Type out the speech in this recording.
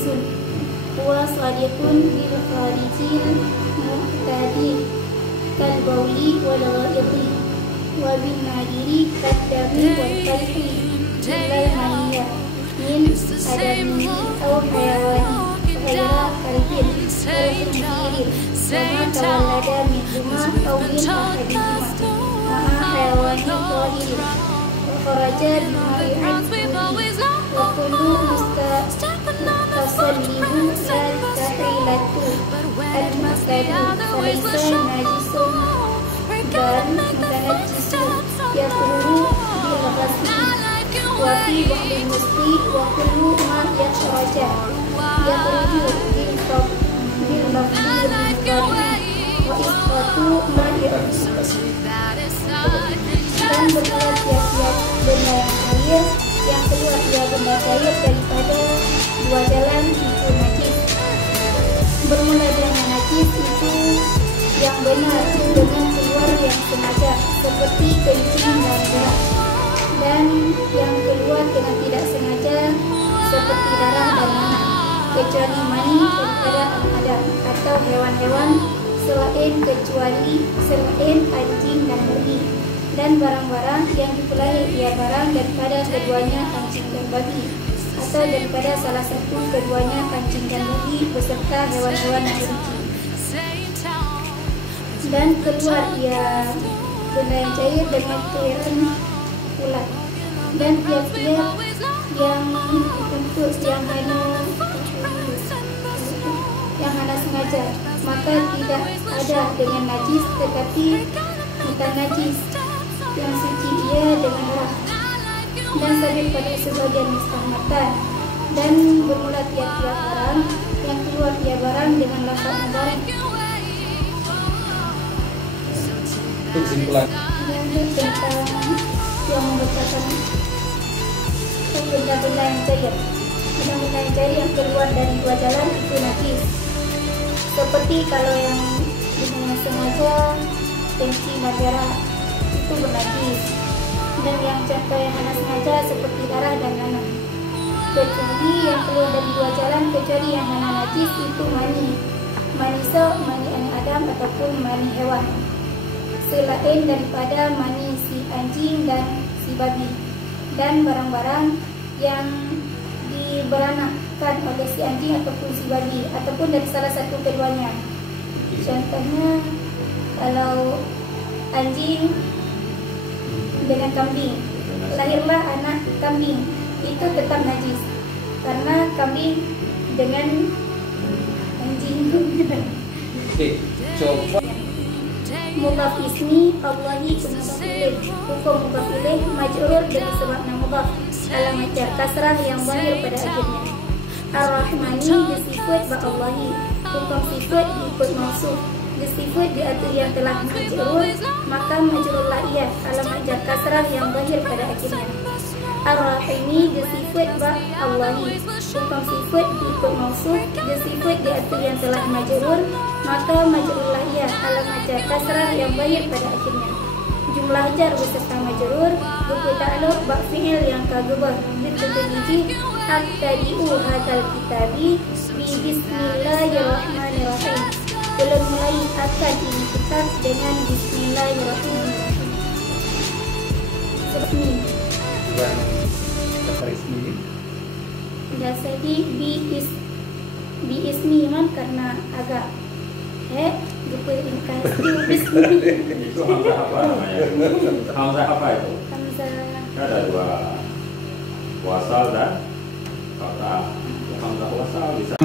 najisun. Huwa sadiqun bil kharijil mu'tadi kal bauli wal ghaidi wa bin nadiri kadami wal kalbi lal maniyah min adami aw hayawani ghaira kalbin kalbin sama tawallada min huma aw min ahadihima ma'a hayawani zahiri wa kharaja bima'i'at wa kullu mustasallimu la tahilatu al-masadu walaysa najisun dan mutanajjisu yakuru bil ghasli wa fi ba'dil musli wa kullu ma yakhraja yakhruju bil lafzi wa isqatu ma dan bermula tiap-tiap benda yang cair yang keluar dia benda cair daripada dua jalan itu najis. Bermula dengan najis itu yang benar dengan keluar yang sengaja seperti kencing dan berak, dan yang keluar dengan tidak sengaja seperti darah dan nanah, kecuali mani daripada Adam atau hewan-hewan selain anjing dan babi, dan barang-barang yang dipelai ia barang daripada keduanya anjing dan babi, atau daripada salah satu keduanya anjing dan babi beserta hewan-hewan yang suci. Dan keluar ia benda yang cair dengan cairan ulat, dan tiap-tiap yang untuk yang hana sengaja, maka tidak ada dengan najis tetapi bukan najis yang suci ia dengan darah, dan sabit pada sebagian mustahmatan. Dan bermula tiap-tiap barang yang keluar ia barang dengan lafaz mubarak. Kesimpulan tentang yang membacakan benda-benda yang cair. Benda-benda yang cair yang keluar dari dua jalan itu najis. Seperti kalau yang dengan sengaja kencing dan berak itu bernajis, dan yang contoh yang hana sengaja seperti darah dan nanah. Kecuali yang keluar dari dua jalan, kecuali yang hana najis itu mani anak Adam ataupun mani hewan, selain daripada mani si anjing dan si babi, dan barang-barang yang diberanakkan oleh si anjing ataupun si babi, ataupun dari salah satu keduanya. Contohnya kalau anjing dengan kambing, lahirlah anak kambing, itu tetap najis karena kambing dengan anjing. Coba Mudhaf ismi Allahi mudhaf ilaih. Hukum mudhaf ilaih majrur dengan sebab nama mudhaf, alamat jar kasrah yang zahir pada akhirnya. Ar-Rahmani disifat ba Allahi. Hukum sifat diikut mausuf. Disifat diatur yang telah majrur, maka majrurlah ia, alamat jar kasrah yang zahir pada akhirnya. Ar-Rahimi disifat ba Allahi. Hukum sifat diikut mausuf. Disifat diatur yang telah majrur, maka majrurlah ia, alamat jar kasrah yang zahir pada akhirnya. Jumlah jar beserta majrur, buku ta'alluq ba fi'il yang kagubah ditudiji abtadi'u hadal kitabi bi bismillahirrahmanirrahim. Belum mulai akan ini kitab dengan bismillahirrahmanirrahim. Seperti dan resmi jadi bi ismi man karena agak buku ringkas bismi. Itu hamzah apa namanya? Hamzah apa itu? Hamzah Ada dua, wasal dan kata. Hamzah wasal bisa